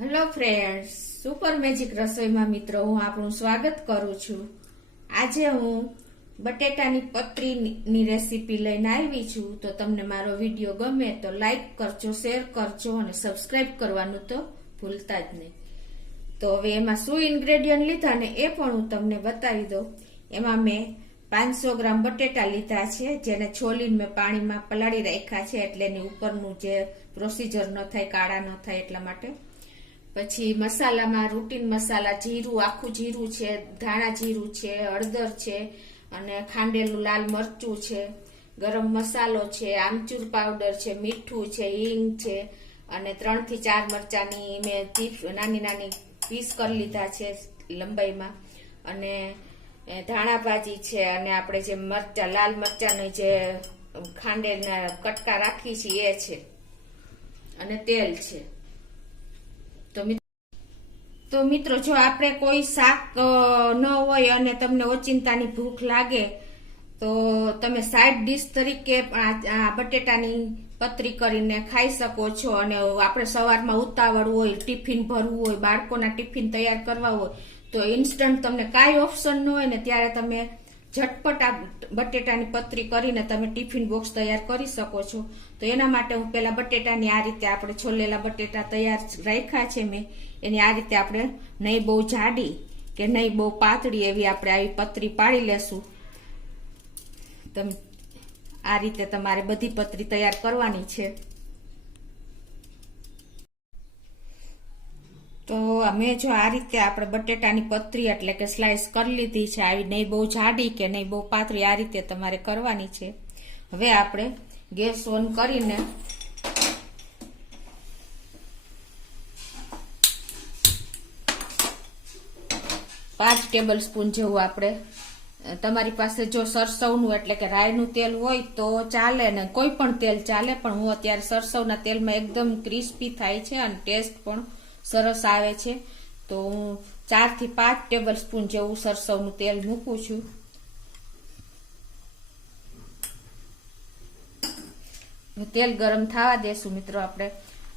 Hello friends, super magic રસોઈમાં મિત્રો હું આપણું સ્વાગત કરું છું। આજે હું બટેટાની પતરીની રેસીપી લઈને આવી છું। તો તમને મારો વિડીયો ગમે તો લાઈક કરજો, શેર કરજો અને સબસ્ક્રાઇબ કરવાનું તો ભૂલતા જ નહીં। તો હવે એમાં શું ઇન્ગ્રેડિયન્ટ લીધા ને એ પણ હું તમને બતાવી દઉં। એમાં મેં 500 ગ્રામ બટેટા લીધા છે, જેને છોલીને મેં પાણીમાં પલાળી રાખ્યા છે, એટલે એની ઉપરનું જે પ્રોસીજર ન થાય, કાળા ન થાય એટલા માટે। પછી મસાલામાં રૂટીન મસાલા જીરું, આખું જીરું છે, ધાણા જીરું છે, હળદર છે અને ખાંડેલું લાલ મરચું છે, ગરમ મસાલો છે, આમચૂર પાવડર છે, મીઠું છે, હિંગ છે અને 3 થી 4 મરચાની મેં નાની નાની પીસ કરી લીધા છે લંબાઈમાં, અને ધાણા ભાજી છે, અને આપણે જે મરચા લાલ મરચાની જે ખાંડેલના કટકા રાખી છે એ છે, અને તેલ છે। તો મિત્રો, જો આપણે કોઈ શાક ન હોય અને તમને ઓચિંતાની ભૂખ લાગે તો તમે સાઈડ ડીશ તરીકે આ બટેટાની પતરી કરીને ખાઈ શકો છો। અને આપણે સવારમાં ઉતાવળ હોય, ટિફિન ભરવું હોય, બાળકોના ટિફિન તૈયાર કરવા હોય તો ઇન્સ્ટન્ટ તમને કાંઈ ઓપ્શન ન હોય ને ત્યારે તમે ઝટપટ આ બટેટાની પતરી કરીને તમે ટિફિન બોક્સ તૈયાર કરી શકો છો। તો એના માટે હું પેલા બટેટાની આ રીતે આપણે છોલેલા બટેટા તૈયાર રાખ્યા છે મેં, એની આ રીતે આપણે નહીં બહુ જાડી કે નહીં બહુ પાતળી એવી આપણે આવી પતરી પાડી લેશું। તમે આ રીતે તમારે બધી પતરી તૈયાર કરવાની છે। તો અમે જો આ રીતે આપણે બટેટાની પતરી એટલે કે સ્લાઇસ કરી લીધી છે, આવી નહીં બહુ જાડી કે નહીં બહુ પાતળી, આ રીતે તમારે કરવાની છે। હવે આપણે ગેસ ઓન કરીને પાંચ ટેબલ સ્પૂન જેવું આપણે, તમારી પાસે જો સરસવનું એટલે કે રાયનું તેલ હોય તો ચાલે ને કોઈ પણ તેલ ચાલે, પણ હું અત્યારે સરસવના તેલમાં એકદમ ક્રિસ્પી થાય છે અને ટેસ્ટ પણ સરસ આવે છે। તો હું 4 થી 5 ટેબલ સ્પૂન જેવું સરસવનું તેલ મૂકું છું। તેલ ગરમ થવા દેશું મિત્રો આપણે।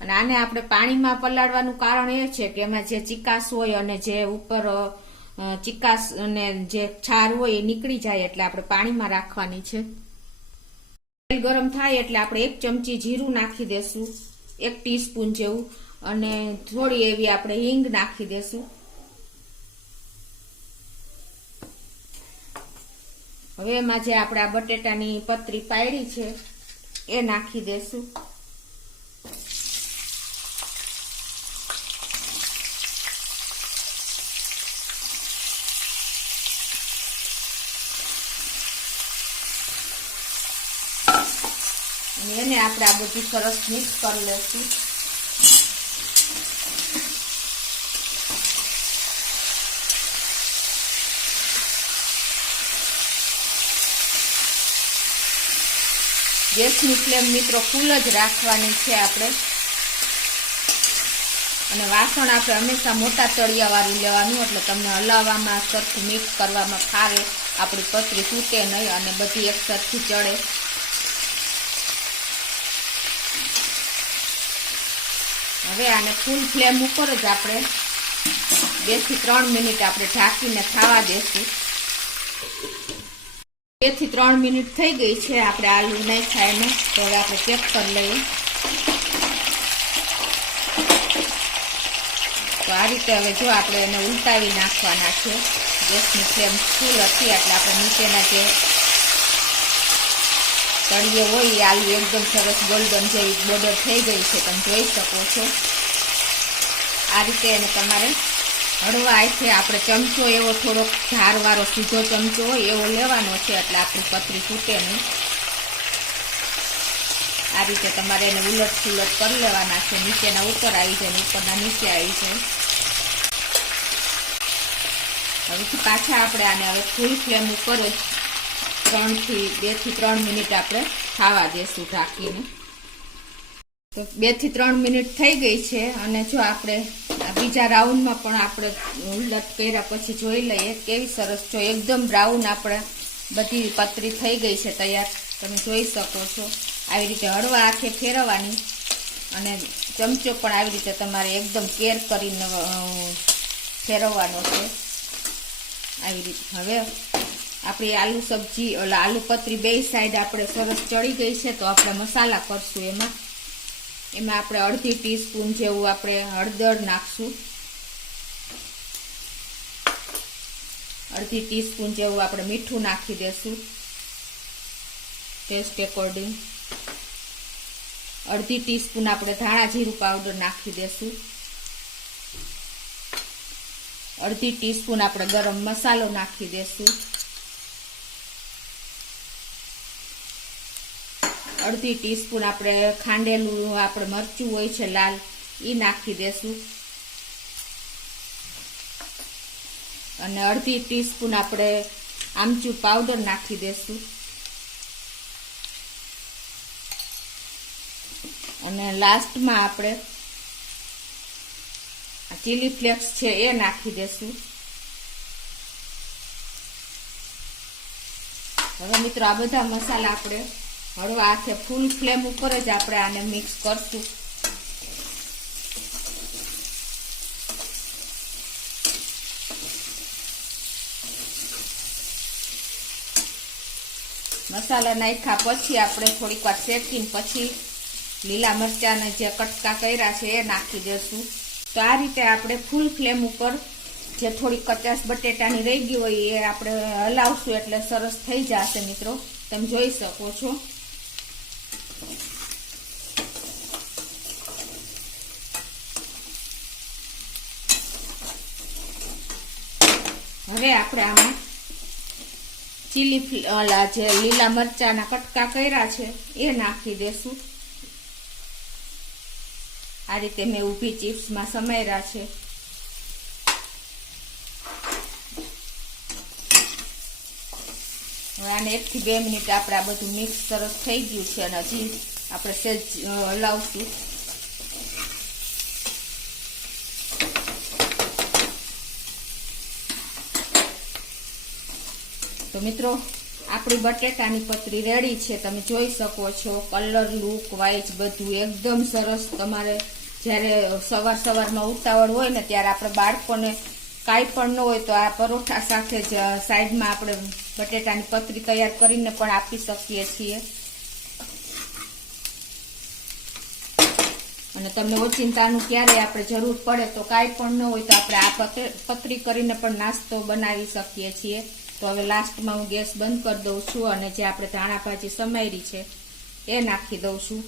અને આને આપણે પાણીમાં પલાળવાનું કારણ એ છે કે એમાં જે ચીકાશ હોય અને જે ઉપર ચીકાશ અને જે છાર હોય એ નીકળી જાય, એટલે આપણે પાણીમાં રાખવાની છે। તેલ ગરમ થાય એટલે આપણે 1 ચમચી જીરું નાખી દેશું, 1 ટીસ્પૂન જેવું, અને થોડી એવી આપણે હિંગ નાખી દેશું। હવે એમાં જે આપણે આ બટેટાની પતરી પાડી છે એ નાખી દેશું। અને એને આપણે આ બધું સરસ મિક્સ કરી લેશું। ગેસની ફ્લેમ મિત્રો ફૂલ જ રાખવાની છે આપણે, અને વાસણ આપણે હંમેશા મોટા તળિયાવાળું લેવાનું, એટલે તમને હલાવવામાં, સરખું મિક્સ કરવામાં ફાવે, આપણી પતરી તૂટે નહીં અને બધી એક સરખી ચડે। હવે આને ફૂલ ફ્લેમ ઉપર જ આપણે 2 થી 3 મિનિટ આપણે ઢાંકીને થવા દેશું। 2 થી 3 મિનિટ થઈ ગઈ છે, આપણે આલુ નહીં થાય ને, તો હવે આપણે ચેક કરી લઈએ। તો આ રીતે હવે જો આપણે એને ઉલટાવી નાખવાના છે। ગેસની ફ્લેમ ફૂલ હતી એટલે આપણે નીચેના જે તળિયે હોય એ આલુ એકદમ સરસ ગોલ્ડન જેવી બોર્ડર થઈ ગઈ છે, તમે જોઈ શકો છો। આ રીતે એને તમારે હળવા હાથે આપણે ચમચો એવો થોડોક ધારવાળો સીધો ચમચો હોય એવો લેવાનો છે, એટલે આપણી પતરી તૂટે નહીં। આ રીતે તમારે એને ઉલટ સુલટ કરી લેવાના છે, નીચેના ઉપર આવી જાય, ઉપરના નીચે આવી જાય। હવેથી પાછા આપણે આને હવે ફૂલ ફ્લેમ ઉપર જ 2 થી 3 મિનિટ આપણે ખાવા દેશું ઢાંકીને। તો 2 થી 3 મિનિટ થઈ ગઈ છે, અને જો આપણે બીજા રાઉન્ડમાં પણ આપણે ઉલટ કર્યા પછી જોઈ લઈએ કેવી સરસ, જો એકદમ બ્રાઉન આપણે બધી પતરી થઈ ગઈ છે તૈયાર, તમે જોઈ શકો છો। આવી રીતે હળવા હાથે ફેરવવાની અને ચમચો પણ આવી રીતે તમારે એકદમ કેર કરીને ફેરવવાનો છે આવી રીતે. હવે આપણી આલુ સબ્જી આલુ પતરી બે સાઈડ આપણે સરસ ચડી ગઈ છે. તો આપણે મસાલા કરશું. એમાં આપણે અડધી ટીસ્પૂન જેવું આપણે હળદર નાખશું, અડધી ટીસ્પૂન જેવું આપણે મીઠું નાખી દેશું ટેસ્ટ એકોર્ડિંગ, અડધી ટીસ્પૂન આપણે ધાણા જીરું પાવડર નાખી દેશું, અડધી ટીસ્પૂન આપણે ગરમ મસાલો નાખી દેશું, અડધી ટીસ્પૂન આપણે ખાંડેલું આપણે મરચું હોય છે લાલ એ નાખી દેશું, અને અડધી ટીસ્પૂન આપણે આમચૂર પાવડર નાખી દેશું, અને લાસ્ટમાં આપણે ચીલી ફ્લેક્સ છે એ નાખી દેશું. હવે મિત્રો આ બધા મસાલા આપણે હળવા હાથે ફૂલ ફ્લેમ ઉપર જ આપણે આને મિક્સ કરશું. મસાલા નાખ્યા પછી આપણે થોડીક વાર શેકીને પછી લીલા મરચાંને જે કટકા કર્યા છે એ નાખી દેશું. તો આ રીતે આપણે ફૂલ ફ્લેમ ઉપર જે થોડી કચાશ બટેટાની રહી ગઈ હોય એ આપણે હલાવશું એટલે સરસ થઈ જશે મિત્રો. તમે જોઈ શકો છો. હવે આપણે આમાં ચીલી જે લીલા મરચાંના કટકા કર્યા છે એ નાખી દેશું. આ રીતે મેં ઊભી ચિપ્સમાં સમાર્યા છે. હવે આને 1 થી 2 મિનિટ આપણે આ બધું મિક્સ સરસ થઈ ગયું છે અને હજી આપણે સહેજ હલાવશું. તો મિત્રો આપણી બટેટાની પતરી રેડી છે. તમે જોઈ શકો છો કલર, લુક વાઇઝ બધું એકદમ સરસ. તમારે જ્યારે સવારમાં ઉતાવળ હોય ને ત્યારે આપણે બાળકોને કાંઈ પણ ન હોય તો આ પરોઠા સાથે જ સાઈડમાં આપણે બટેટાની પતરી તૈયાર કરીને પણ આપી શકીએ છીએ. અને તમને ઓચિંતાનું ક્યારે આપણે જરૂર પડે તો કાંઈ પણ ન હોય તો આપણે આ પતરી કરીને પણ નાસ્તો બનાવી શકીએ છીએ. તો હવે લાસ્ટમાં હું ગેસ બંધ કરી દઉં છું અને જે આપણે ધાણા ભાજી સમારી છે એ નાખી દઉં છું.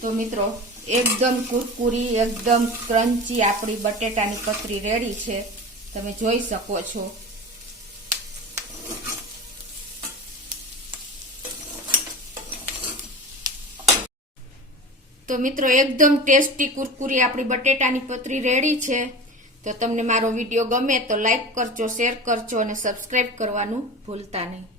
તો મિત્રો એકદમ કુરકુરી, એકદમ ક્રન્ચી આપણી બટેટાની પતરી રેડી છે. તમે જોઈ શકો છો. તો મિત્રો એકદમ ટેસ્ટી કુરકુરી આપણી બટેટાની પતરી રેડી છે. તો તમને મારો વિડીયો ગમે તો લાઈક કરજો, શેર કરજો અને સબસ્ક્રાઈબ કરવાનું ભૂલતા નહીં.